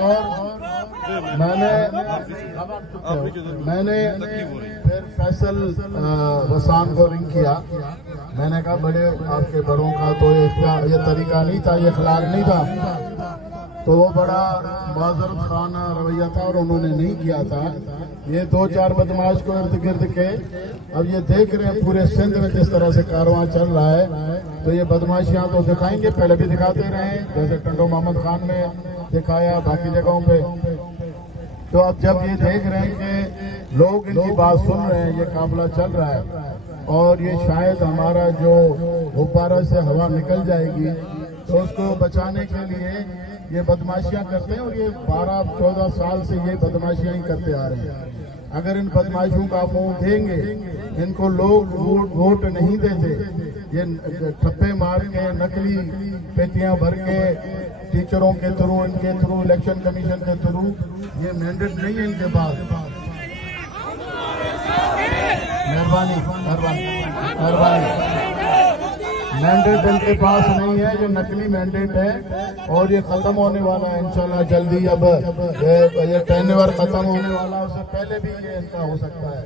और मैंने फिर फैसल वसान को रिंग किया। मैंने कहा बड़े आपके बड़ों का तो ये तरीका नहीं था, ये अखलाक नहीं था। तो वो बड़ा माजरत खाना रवैया था और उन्होंने नहीं किया था। ये 2-4 बदमाश को इर्द गिर्द के अब ये देख रहे हैं पूरे सिंध में किस तरह से कारवां चल रहा है, तो ये बदमाशियां तो दिखाएंगे, पहले भी दिखाते रहे, जैसे टंडो मोहम्मद खान में दिखाया, बाकी जगहों पे। तो अब जब ये देख रहे हैं कि लोग इनकी बात सुन रहे हैं, ये काफिला चल रहा है और ये शायद हमारा जो गुब्बारा से हवा निकल जाएगी, तो उसको बचाने के लिए ये बदमाशियां करते हैं। और ये 12-14 साल से ये बदमाशियां ही करते आ रहे हैं। अगर इन बदमाशियों का मुंह देंगे, इनको लोग वोट नहीं देते, ये ठप्पे मार के नकली पेटियां भर के टीचरों के थ्रू, इनके थ्रू, इलेक्शन कमीशन के थ्रू, ये मैंडेट नहीं है इनके पास। मेहरबानी मेहरबानी मेहरबानी, मैंडेट इनके पास नहीं है, जो नकली मैंडेट है और ये खत्म होने वाला है इंशाल्लाह जल्दी। अब ये टेन्योर खत्म होने वाला, उससे पहले भी ये इनका हो सकता है।